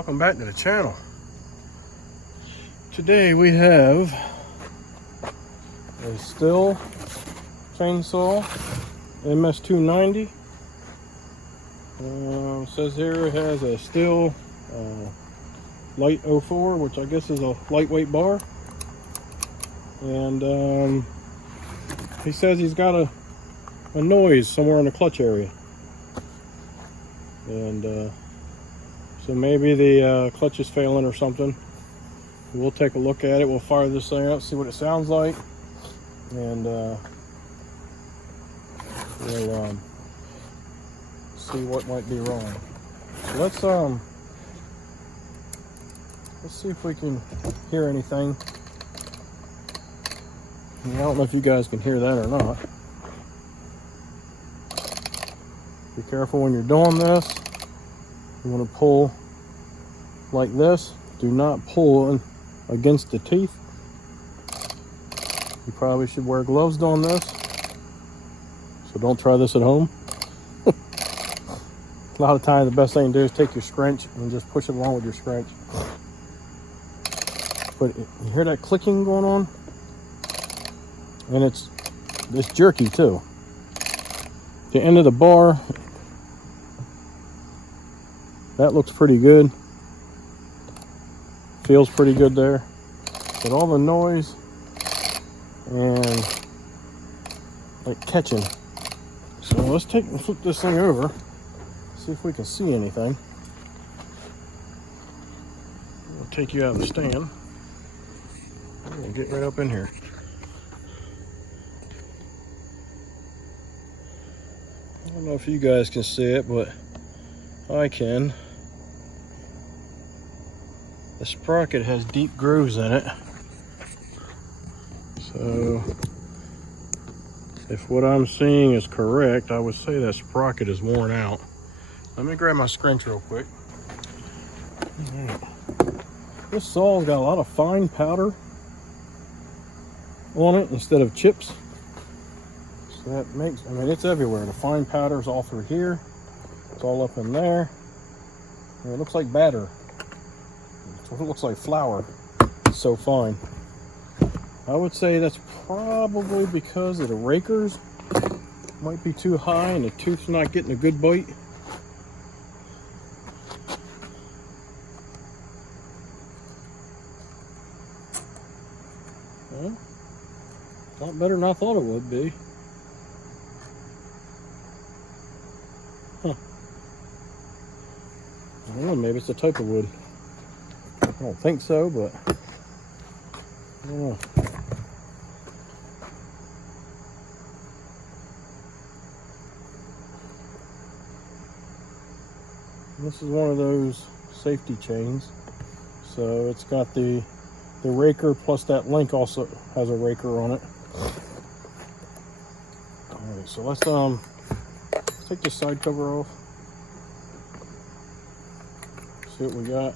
welcome back to the channel. Today we have a Stihl chainsaw MS290. Says here it has a Stihl Light 04, which I guess is a lightweight bar. And he says he's got a noise somewhere in the clutch area. And so maybe the clutch is failing or something. We'll take a look at it. We'll fire this thing up, see what it sounds like, and we'll see what might be wrong. So let's see if we can hear anything. I don't know if you guys can hear that or not. Be careful when you're doing this. You want to pull like this. Do not pull against the teeth. You probably should wear gloves doing this. So don't try this at home. A lot of times the best thing to do is take your scrunch and just push it along with your scrunch. But you hear that clicking going on? And it's jerky too. The end of the bar, that looks pretty good. Feels pretty good there. But all the noise and like catching. So let's flip this thing over, see if we can see anything. I'll take you out of the stand and get right up in here. I don't know if you guys can see it, but I can. The sprocket has deep grooves in it. So if what I'm seeing is correct, I would say that sprocket is worn out. Let me grab my scrunch real quick. All right. This saw's got a lot of fine powder on it instead of chips. So that makes, I mean, it's everywhere. The fine powder's all through here. It's all up in there. And it looks like batter. It looks like flour. It's so fine. I would say that's probably because of the rakers. Might be too high and the tooth's not getting a good bite. Well, a lot better than I thought it would be. Huh. I don't know, maybe it's the type of wood. I don't think so, but I don't know. This is one of those safety chains. So it's got the raker plus that link also has a raker on it. Alright, so let's take this side cover off. See what we got.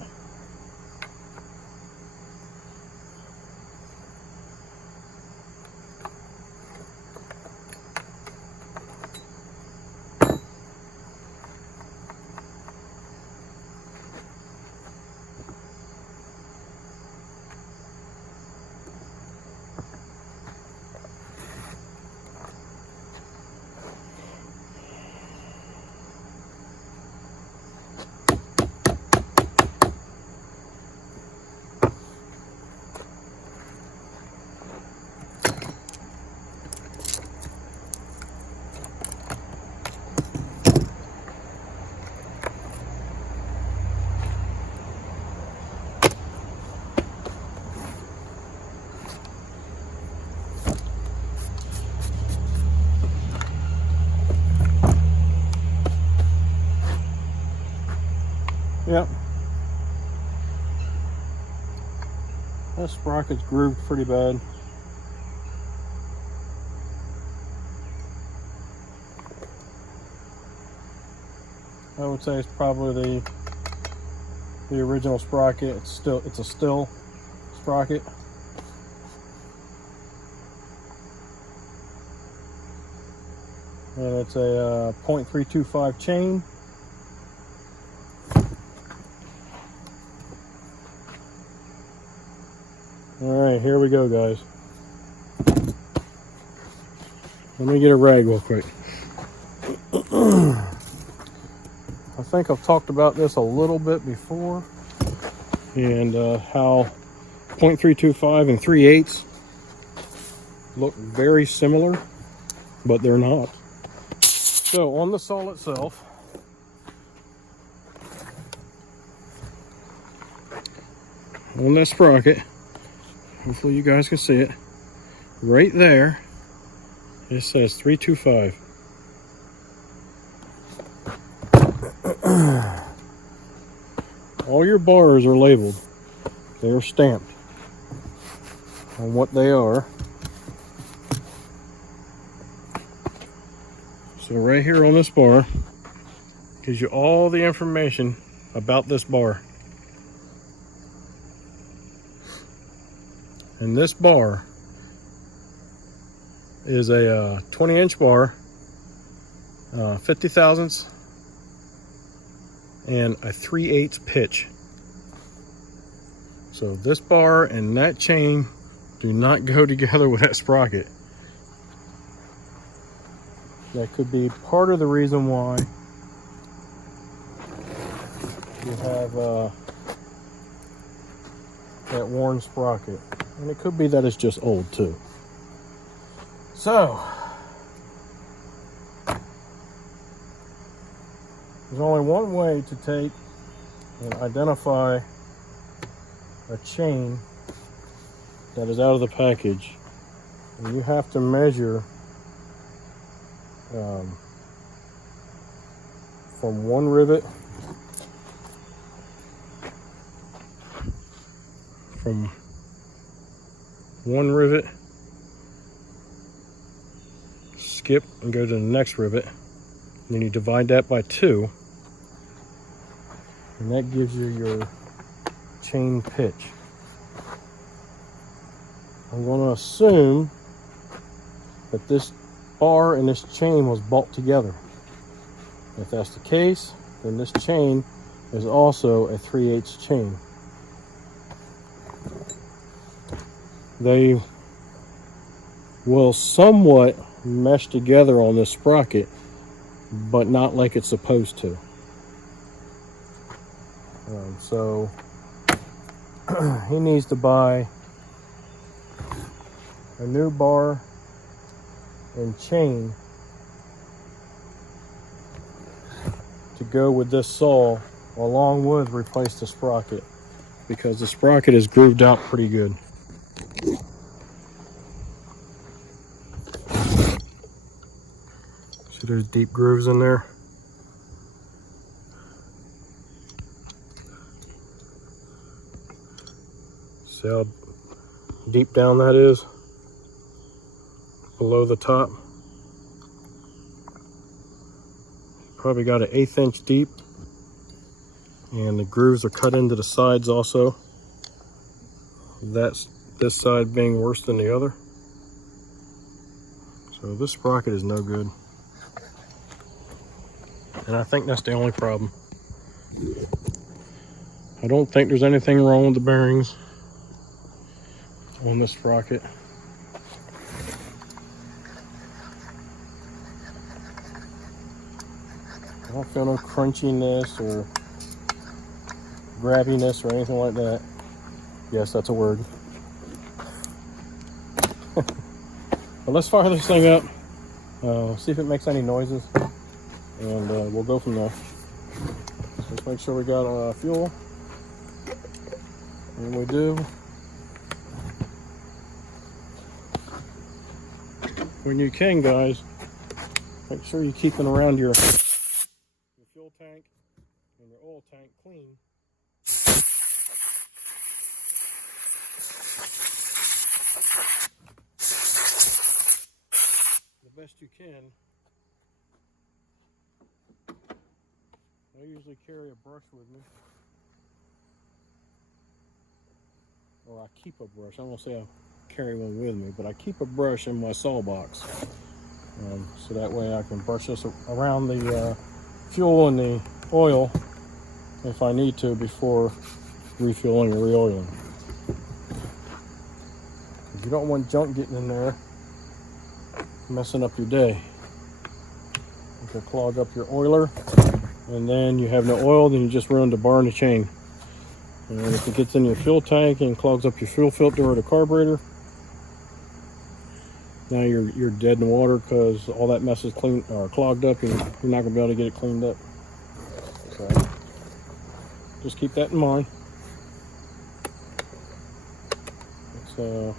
Yep. That sprocket's grooved pretty bad. I would say it's probably the original sprocket. It's a Stihl sprocket. And it's a 0.325 chain. here we go, guys. Let me get a rag real quick. I think I've talked about this a little bit before, and how 0.325 and 3/8 look very similar, but they're not. So on the saw itself, on that sprocket, hopefully you guys can see it, right there, it says 325. All your bars are labeled. They are stamped on what they are. So right here on this bar gives you all the information about this bar. And this bar is a 20-inch bar, 50 thousandths, and a 3/8 pitch. So this bar and that chain do not go together with that sprocket. That could be part of the reason why you have that worn sprocket. And it could be that it's just old too. So, there's only one way to take and identify a chain that is out of the package. And you have to measure from one rivet, skip and go to the next rivet, and then you divide that by 2, and that gives you your chain pitch. I'm going to assume that this bar and this chain was bolt together. If that's the case, then this chain is also a 3/8 chain. They will somewhat mesh together on this sprocket, but not like it's supposed to. So he needs to buy a new bar and chain to go with this saw, along with replace the sprocket, because the sprocket is grooved out pretty good. See, there's deep grooves in there. See how deep down that is below the top. Probably got an 1/8 inch deep, and the grooves are cut into the sides also. That's this side being worse than the other. So this sprocket is no good, and I think that's the only problem. I don't think there's anything wrong with the bearings on this sprocket. I don't feel no crunchiness or grabbiness or anything like that. Yes, that's a word. But let's fire this thing up, see if it makes any noises, and we'll go from there. Let's make sure we got fuel, and we do. When you can, guys, make sure you're keeping around your fuel tank and your oil tank clean. The best you can. I usually carry a brush with me. Or I keep a brush. I won't say I carry one with me, but I keep a brush in my saw box. So that way I can brush this around the fuel and the oil if I need to before refueling or re-oiling. You don't want junk getting in there, messing up your day. You can clog up your oiler, and then you have no oil, then you just ruin the bar and the chain. And if it gets in your fuel tank and clogs up your fuel filter or the carburetor, now you're dead in the water because all that mess is clean or clogged up, and you're not gonna be able to get it cleaned up. So just keep that in mind. Let's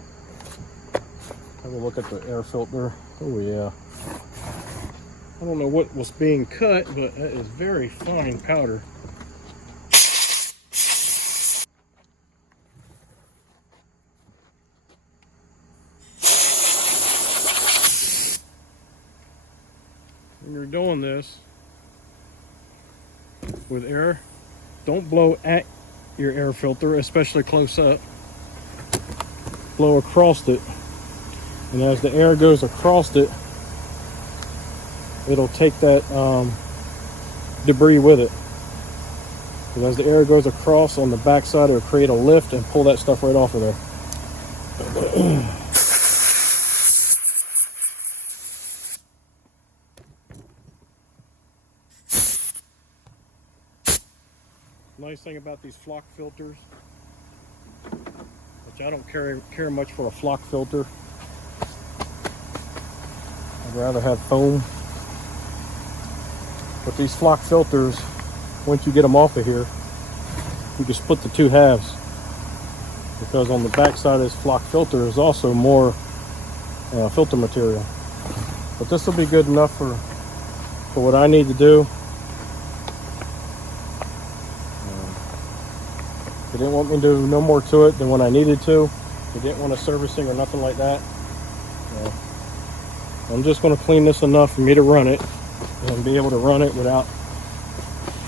have a look at the air filter. Oh yeah. I don't know what was being cut, but that is very fine powder. When you're doing this with air, don't blow at your air filter, especially close up. Blow across it, and as the air goes across it, it'll take that debris with it. Because as the air goes across on the backside, it'll create a lift and pull that stuff right off of there. Nice thing about these flock filters, which I don't care much for a flock filter. I'd rather have foam. But these flock filters, once you get them off of here, you can split the two halves. Because on the back side of this flock filter is also more filter material. But this will be good enough for what I need to do. They didn't want me to do no more to it than when I needed to. They didn't want a servicing or nothing like that. I'm just going to clean this enough for me to run it and be able to run it without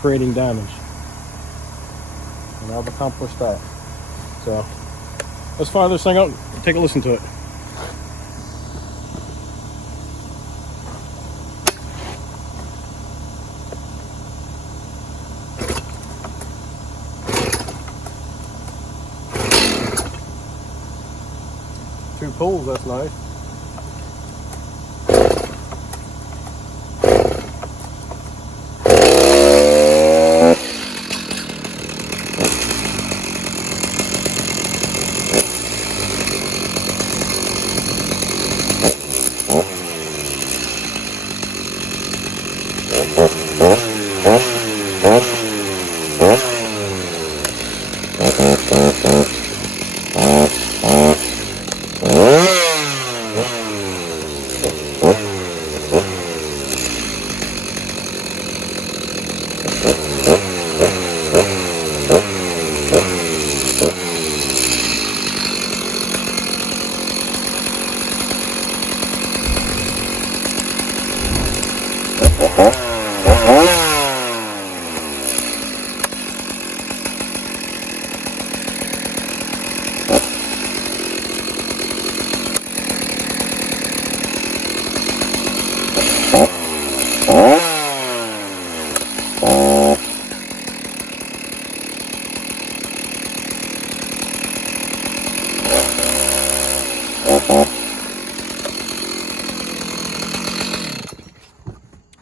creating damage. And I've accomplished that. So let's fire this thing out and take a listen to it. Two pulls, that's nice.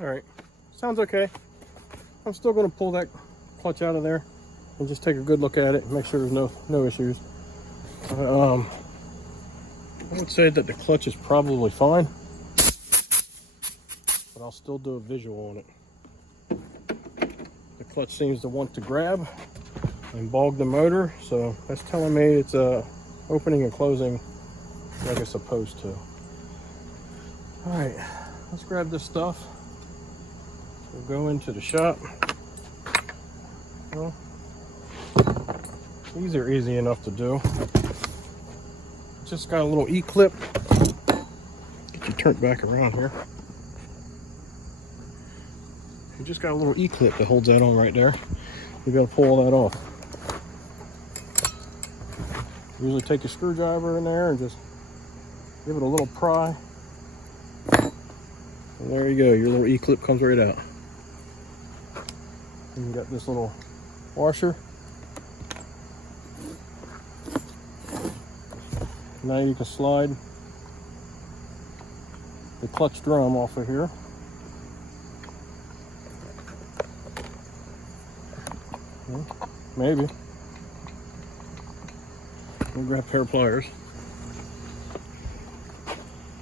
Alright, sounds okay. I'm still going to pull that clutch out of there and just take a good look at it and make sure there's no issues. I would say that the clutch is probably fine, but I'll still do a visual on it. The clutch seems to want to grab and bog the motor, so that's telling me it's opening and closing like it's supposed to. Alright, let's grab this stuff. We'll go into the shop. Well, these are easy enough to do. Just got a little E-clip. Get you turned back around here. You just got a little E-clip that holds that on right there. You gotta pull that off. Usually take your screwdriver in there and just give it a little pry. And there you go, your little E-clip comes right out. And you got this little washer. Now you can slide the clutch drum off of here. Maybe. We'll grab a pair of pliers.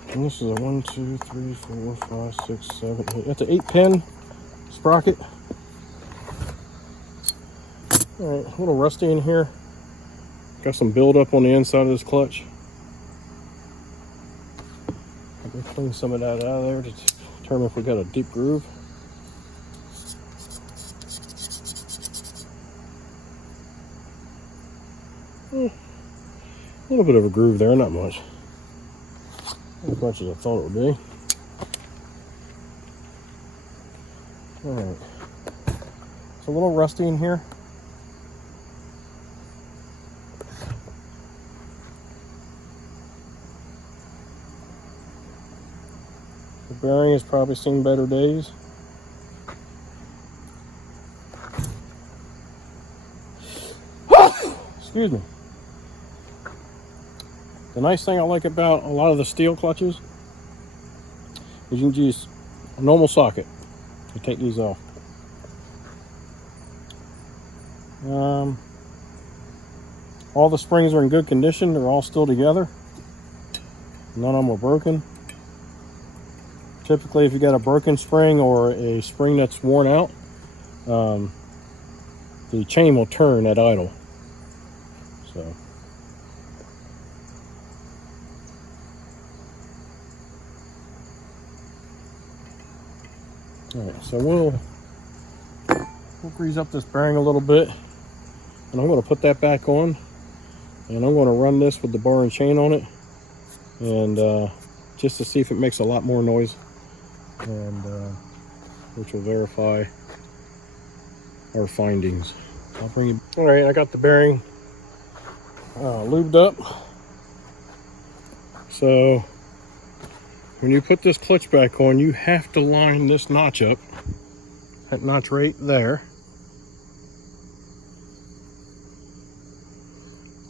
And this is a 1, 2, 3, 4, 5, 6, 7, 8. That's an 8-pin sprocket. Alright, a little rusty in here. Got some buildup on the inside of this clutch. Let me clean some of that out of there to determine if we got a deep groove. A little bit of a groove there, not much. Not as much as I thought it would be. Alright. It's a little rusty in here. The bearing has probably seen better days. Excuse me. The nice thing I like about a lot of the Stihl clutches is you can use a normal socket to take these off. All the springs are in good condition. They're all still together. None of them are broken. Typically, if you got a broken spring or a spring that's worn out, the chain will turn at idle. So. Alright, so we'll grease up this bearing a little bit, and I'm going to put that back on, and I'm going to run this with the bar and chain on it, and just to see if it makes a lot more noise, and which will verify our findings. I'll bring you. Alright, I got the bearing lubed up. So when you put this clutch back on, you have to line this notch up, that notch right there,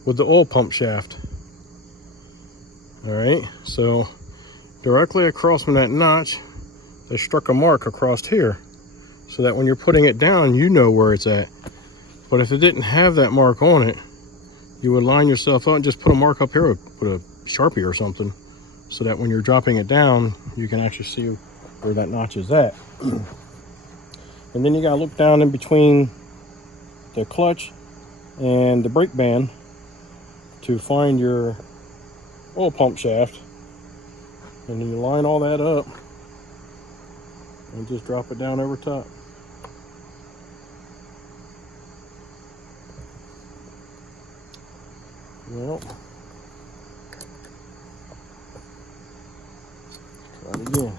with the oil pump shaft. Alright, so directly across from that notch, they struck a mark across here, so that when you're putting it down, you know where it's at. But if it didn't have that mark on it, you would line yourself up and just put a mark up here with a Sharpie or something, so that when you're dropping it down, you can actually see where that notch is at. And then you gotta look down in between the clutch and the brake band to find your oil pump shaft. And then you line all that up and just drop it down over top. Well, try it again.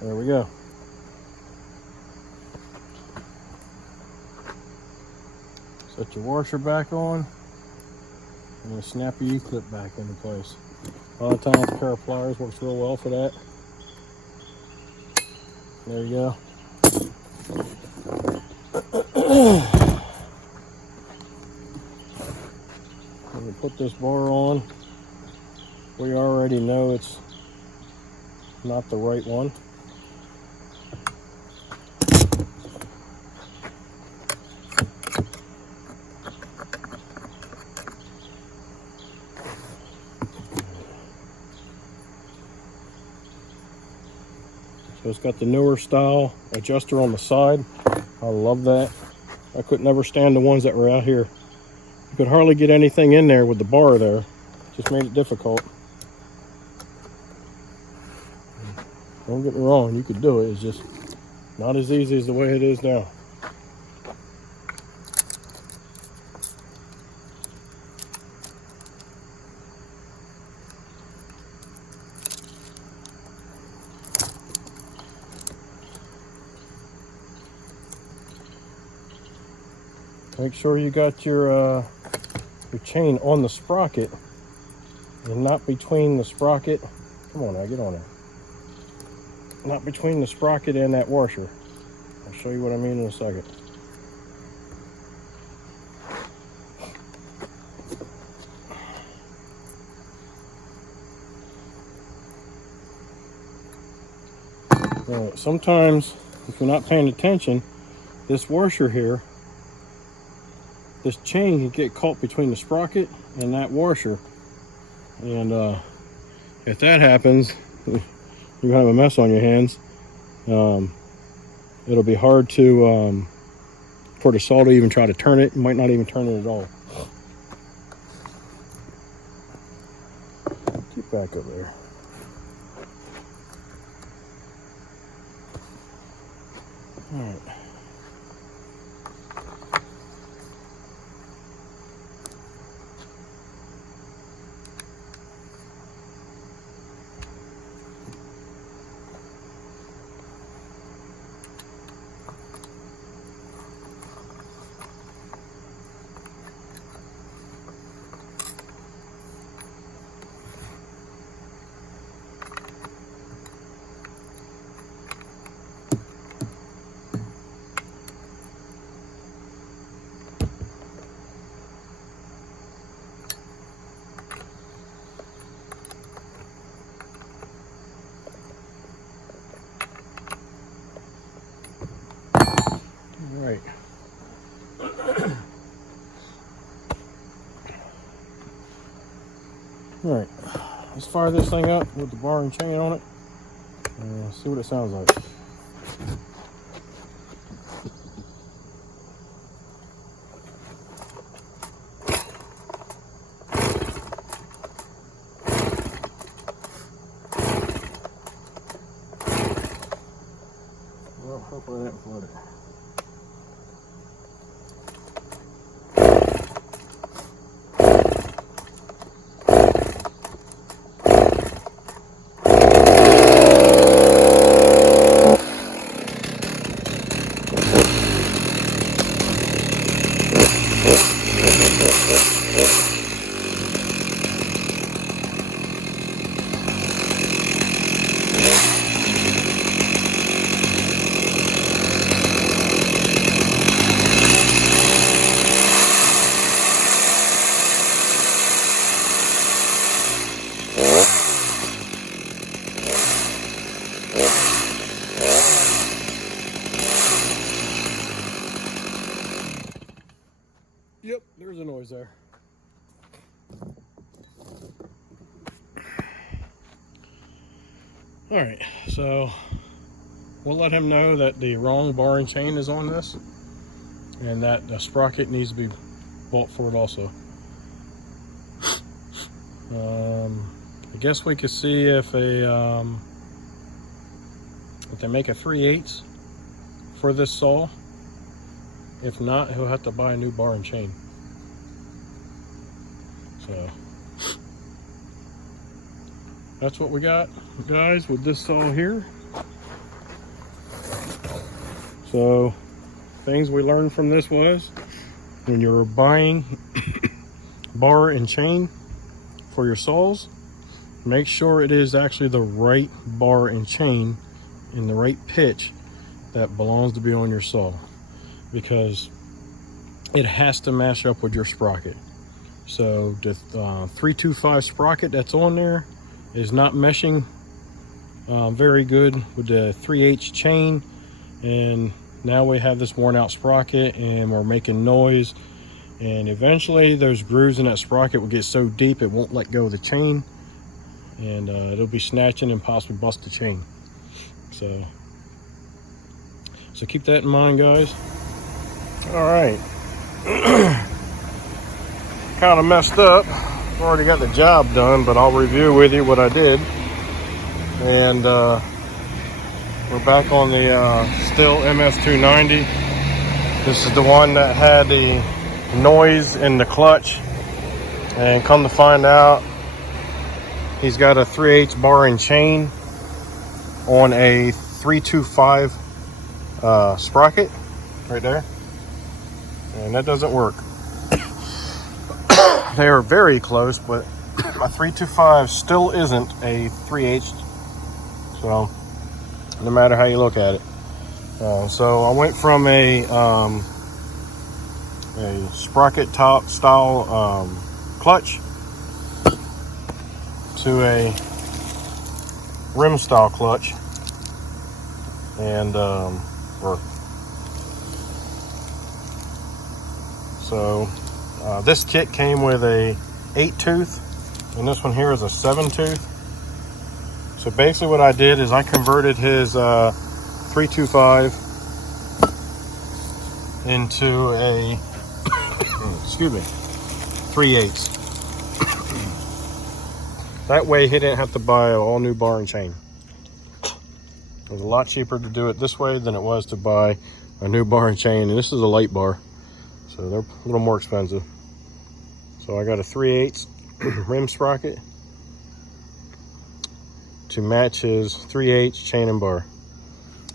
There we go. Set your washer back on and then snap your E-clip back into place. A lot of times a pair of pliers works real well for that. There you go. When we put this bar on, we already know it's not the right one. So it's got the newer style adjuster on the side. I love that. I could never stand the ones that were out here. You could hardly get anything in there with the bar there. Just made it difficult. Don't get me wrong, you could do it. It's just not as easy as the way it is now. Make sure you got your chain on the sprocket and not between the sprocket. Come on now, get on not between the sprocket and that washer. I'll show you what I mean in a second. Sometimes, if you're not paying attention, this washer here, this chain can get caught between the sprocket and that washer. And if that happens, you're gonna have a mess on your hands. It'll be hard to for the saw to even try to turn it. You might not even turn it at all. Get back over there. All right. Right. All right, let's fire this thing up with the bar and chain on it and see what it sounds like. Well, hopefully I didn't flood it. Yep, there's a noise there. All right, so we'll let him know that the wrong bar and chain is on this and that the sprocket needs to be bought for it also. I guess we could see if they make a 3/8 for this saw. If not, he'll have to buy a new bar and chain. So that's what we got, guys, with this saw here. So things we learned from this was, when you're buying bar and chain for your saws, make sure it is actually the right bar and chain in the right pitch that belongs to be on your saw, because it has to match up with your sprocket. So the 325 sprocket that's on there is not meshing very good with the 3/8 chain, and now we have this worn out sprocket and we're making noise, and eventually those grooves in that sprocket will get so deep it won't let go of the chain, and it'll be snatching and possibly bust the chain. So keep that in mind, guys. All right. Kind of messed up. Already got the job done, but I'll review with you what I did. And we're back on the Stihl MS290. This is the one that had the noise in the clutch, and come to find out, he's got a 3/8 bar and chain on a 325 sprocket right there, and that doesn't work. They are very close, but a 325 still isn't a 3/8. So no matter how you look at it. So I went from a sprocket top style clutch to a rim style clutch, and so this kit came with a 8 tooth, and this one here is a 7 tooth. So basically what I did is I converted his 325 into a excuse me, 3/8. That way he didn't have to buy an all new bar and chain. It was a lot cheaper to do it this way than it was to buy a new bar and chain, and this is a light bar, so they're a little more expensive. So I got a 3/8 rim sprocket to match his 3/8 chain and bar.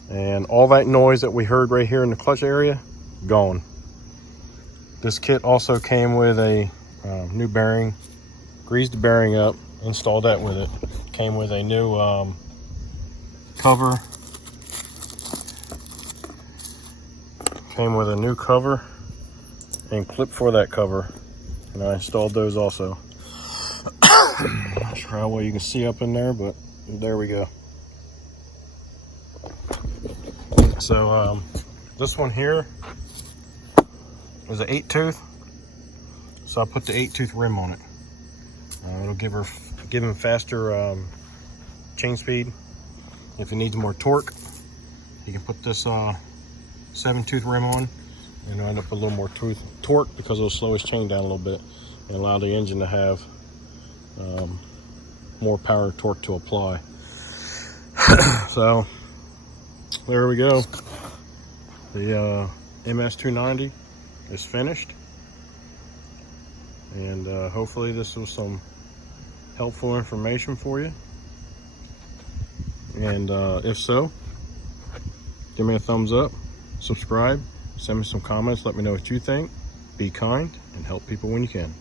And all that noise that we heard right here in the clutch area, gone. This kit also came with a new bearing, greased the bearing up, installed that with it. Came with a new cover. Came with a new cover and clip for that cover. And I installed those also. Not sure how well you can see up in there, but there we go. So this one here is an 8 tooth. So I put the 8 tooth rim on it. It'll give him faster chain speed. If he needs more torque, you can put this 7 tooth rim on, and it'll end up with a little more torque because it'll slow his chain down a little bit and allow the engine to have more power and torque to apply. So there we go. The MS290 is finished, and hopefully this was some helpful information for you. And if so, give me a thumbs up, subscribe, send me some comments, let me know what you think. Be kind and help people when you can.